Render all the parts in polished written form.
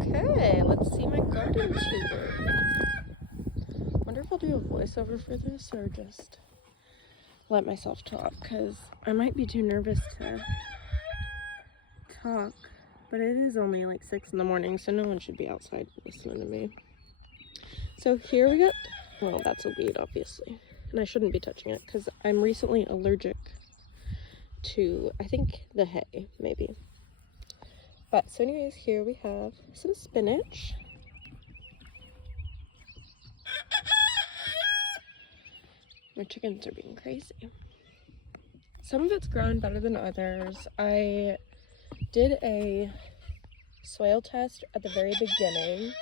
Okay, let's see my garden tour. Wonder if I'll do a voiceover for this or just let myself talk, because I might be too nervous to talk, but it is only like 6 in the morning, so no one should be outside listening to me. So here we got, well, that's a weed obviously, and I shouldn't be touching it because I'm recently allergic to, I think, the hay, maybe. But so anyways, here we have some spinach. My chickens are being crazy. Some of it's grown better than others. I did a soil test at the very beginning.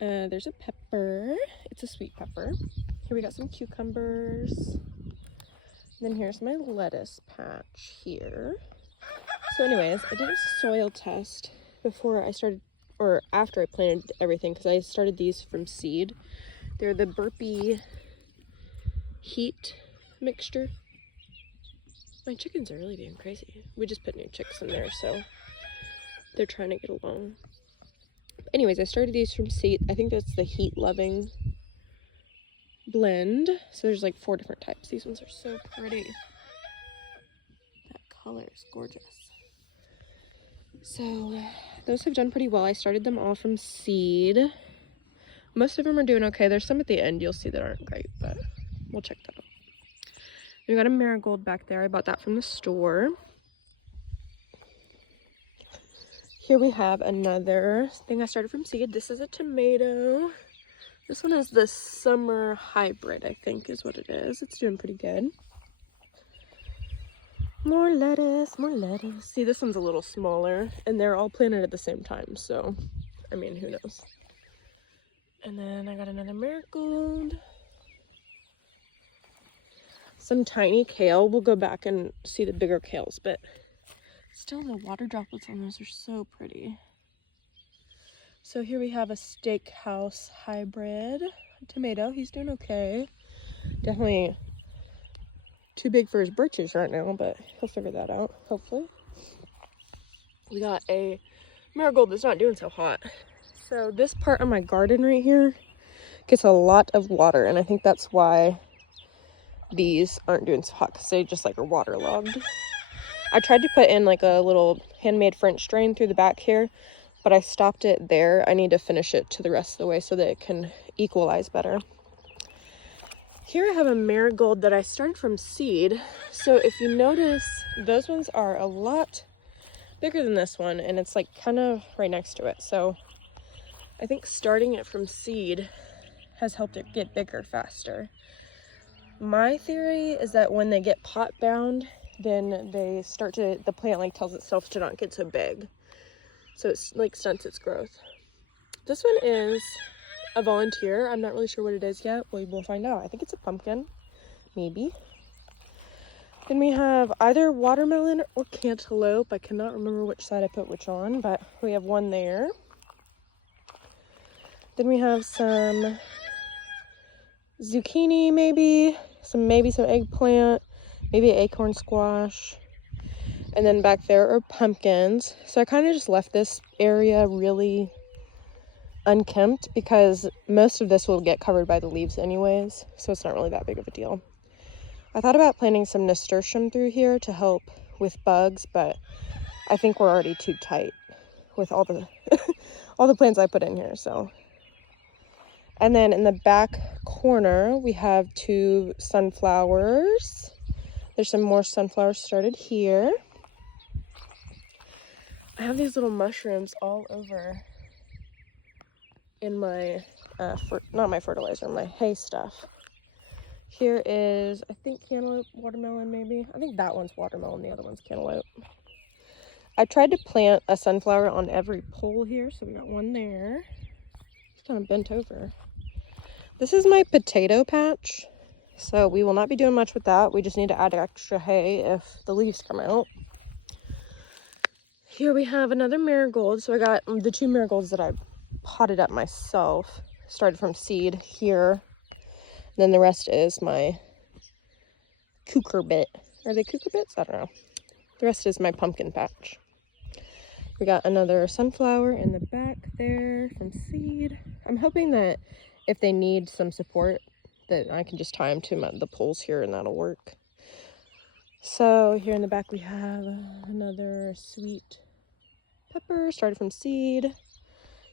There's a pepper. It's a sweet pepper. Here we got some cucumbers. And then here's my lettuce patch here. So anyways, I did a soil test before I started, or after I planted everything, because I started these from seed. They're the Burpee heat mixture. My chickens are really being crazy. We just put new chicks in there, so they're trying to get along. Anyways, I started these from seed. I think that's the heat loving blend. So there's like 4 different types. These ones are so pretty. That color is gorgeous. So those have done pretty well. I started them all from seed. Most of them are doing okay. There's some at the end you'll see that aren't great, but we'll check that out. We got a marigold back there. I bought that from the store. Here we have another thing I started from seed. This is a tomato. This one is the summer hybrid, I think is what it is. It's doing pretty good. More lettuce, more lettuce. See, this one's a little smaller, and they're all planted at the same time, so, I mean, who knows. And then I got another marigold. Some tiny kale. We'll go back and see the bigger kales, but still the water droplets on those are so pretty. So here we have a Steakhouse hybrid tomato. He's doing okay. Definitely too big for his britches right now, but he'll figure that out, hopefully. We got a marigold that's not doing so hot. So this part of my garden right here gets a lot of water, and I think that's why these aren't doing so hot, because they just like are waterlogged. I tried to put in like a little handmade French drain through the back here, but I stopped it there. I need to finish it to the rest of the way so that it can equalize better. Here I have a marigold that I started from seed. So if you notice, those ones are a lot bigger than this one, and it's like kind of right next to it. So I think starting it from seed has helped it get bigger faster. My theory is that when they get pot bound, then they start to, the plant like tells itself to not get so big. So it's like stunts its growth. This one is a volunteer. I'm not really sure what it is yet. We will find out. I think it's a pumpkin, maybe. Then we have either watermelon or cantaloupe. I cannot remember which side I put which on, but we have one there. Then we have some zucchini, maybe some eggplant, maybe acorn squash. And then back there are pumpkins. So I kind of just left this area really unkempt because most of this will get covered by the leaves anyways, so it's not really that big of a deal. I thought about planting some nasturtium through here to help with bugs, but I think we're already too tight with all the all the plants I put in here. So, and then in the back corner we have 2 sunflowers. There's some more sunflowers started here. I have these little mushrooms all over in my, not my fertilizer, my hay stuff. Here is, I think, cantaloupe, watermelon maybe. I think that one's watermelon, the other one's cantaloupe. I tried to plant a sunflower on every pole here, so we got one there. It's kind of bent over. This is my potato patch, so we will not be doing much with that. We just need to add extra hay if the leaves come out. Here we have another marigold. So I got the 2 marigolds that I potted up myself, started from seed here. And then the rest is my cucurbit. Are they cucurbits? I don't know. The rest is my pumpkin patch. We got another sunflower in the back there from seed. I'm hoping that if they need some support, that I can just tie them to the poles here and that'll work. So here in the back we have another sweet pepper, started from seed.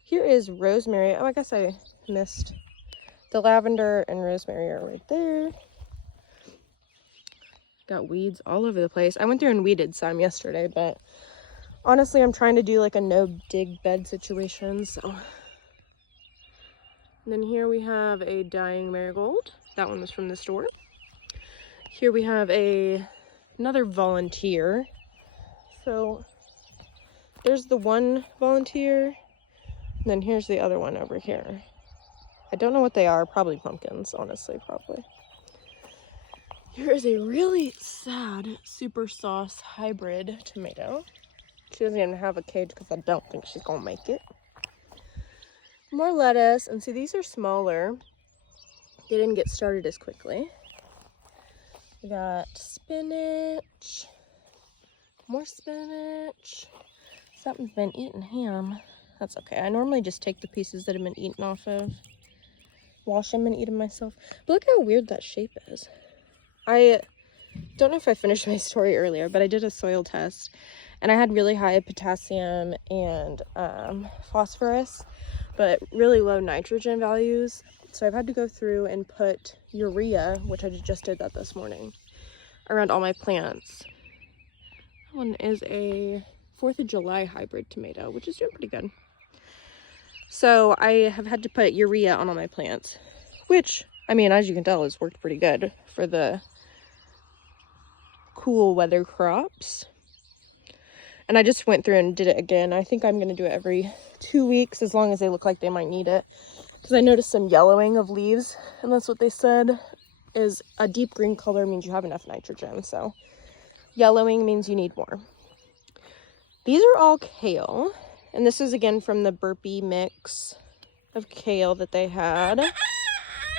Here is rosemary. Oh, I guess I missed. The lavender and rosemary are right there. Got weeds all over the place. I went through and weeded some yesterday, but honestly, I'm trying to do like a no-dig bed situation, so. And then here we have a dying marigold. That one was from the store. Here we have another volunteer. So there's the one volunteer, and then here's the other one over here. I don't know what they are. Probably pumpkins, honestly, probably. Here is a really sad SuperSauce hybrid tomato. She doesn't even have a cage because I don't think she's gonna make it. More lettuce, and see, these are smaller. They didn't get started as quickly. We got spinach, more spinach. Something's been eating ham. That's okay. I normally just take the pieces that have been eaten off of, wash them and eat them myself. But look how weird that shape is. I don't know if I finished my story earlier, but I did a soil test and I had really high potassium and phosphorus, but really low nitrogen values. So I've had to go through and put urea, which I just did that this morning, around all my plants. That one is a 4th of July hybrid tomato, which is doing pretty good. So I have had to put urea on all my plants, which, I mean, as you can tell, has worked pretty good for the cool weather crops. And I just went through and did it again. I think I'm going to do it every 2 weeks, as long as they look like they might need it. Because I noticed some yellowing of leaves, and that's what they said is a deep green color means you have enough nitrogen. So yellowing means you need more. These are all kale, and this is again from the Burpee mix of kale that they had.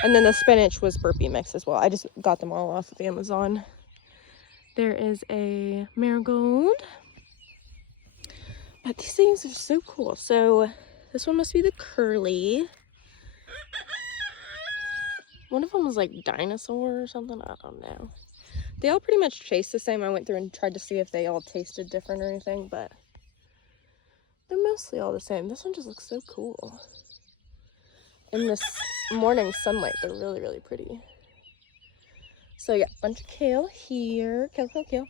And then the spinach was Burpee mix as well. I just got them all off of Amazon. There is a marigold. But these things are so cool. So this one must be the curly. One of them was like dinosaur or something. I don't know. They all pretty much taste the same. I went through and tried to see if they all tasted different or anything, but they're mostly all the same. This one just looks so cool. In this morning sunlight, they're really, really pretty. So yeah, bunch of kale here. Kale, kale, kale.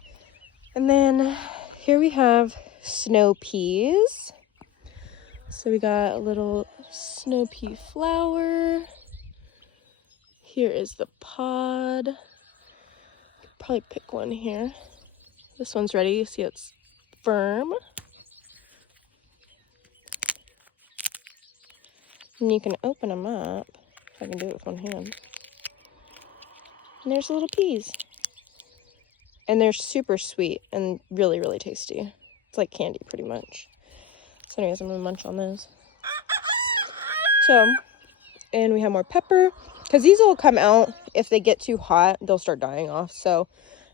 And then here we have snow peas. So we got a little snow pea flower. Here is the pod. Probably pick one here. This one's ready. You see it's firm. And you can open them up. If I can do it with one hand. And there's little peas. And they're super sweet and really, really tasty. It's like candy pretty much. So anyways, I'm gonna munch on those. So, and we have more pepper. Because these will come out, if they get too hot, they'll start dying off. So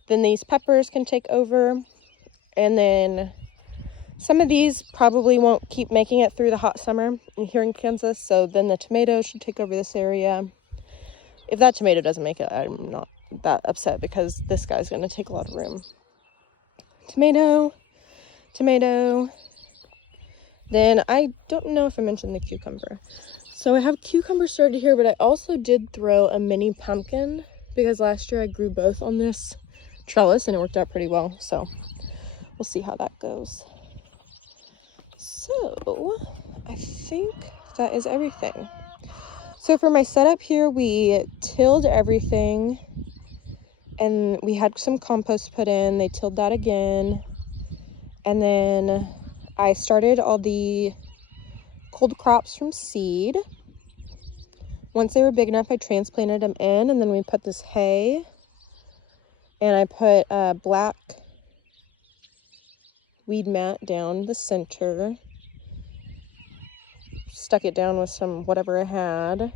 then these peppers can take over. And then some of these probably won't keep making it through the hot summer here in Kansas. So then the tomatoes should take over this area. If that tomato doesn't make it, I'm not that upset because this guy's going to take a lot of room. Tomato, tomato. Then I don't know if I mentioned the cucumber. So I have cucumber started here, but I also did throw a mini pumpkin because last year I grew both on this trellis and it worked out pretty well. So we'll see how that goes. So I think that is everything. So for my setup here, we tilled everything and we had some compost put in. They tilled that again. And then I started all the cold crops from seed. Once they were big enough, I transplanted them in, and then we put this hay, and I put a black weed mat down the center, stuck it down with some whatever I had,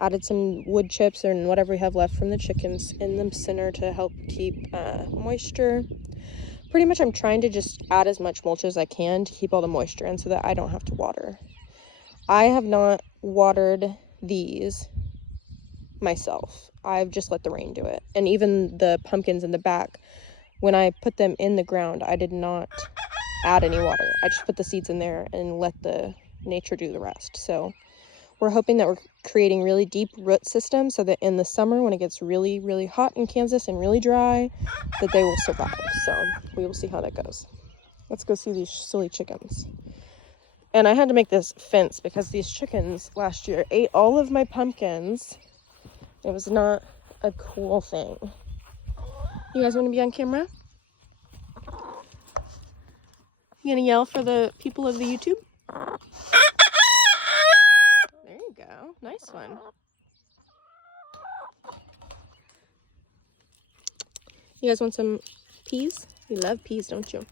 added some wood chips and whatever we have left from the chickens in the center to help keep moisture. pretty much I'm trying to just add as much mulch as I can to keep all the moisture in so that I don't have to water. I have not watered these myself. I've just let the rain do it. And even the pumpkins in the back, when I put them in the ground, I did not add any water. I just put the seeds in there and let the nature do the rest. So we're hoping that we're creating really deep root systems so that in the summer when it gets really, really hot in Kansas and really dry, that they will survive. So we will see how that goes. Let's go see these silly chickens. And I had to make this fence because these chickens last year ate all of my pumpkins. It was not a cool thing. You guys want to be on camera? You gonna yell for the people of the YouTube? There you go. Nice one. You guys want some peas? You love peas, don't you?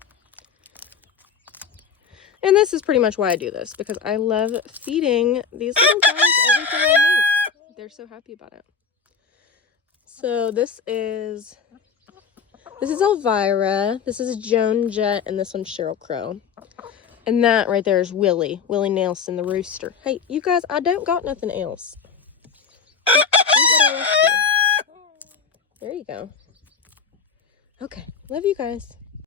And this is pretty much why I do this, because I love feeding these little guys everything I make. They're so happy about it. So this is Elvira, this is Joan Jett, and this one's Cheryl Crow. And that right there is Willie Nelson, the rooster. Hey, you guys, I don't got nothing else. Eat what I left you. There you go. Okay, love you guys.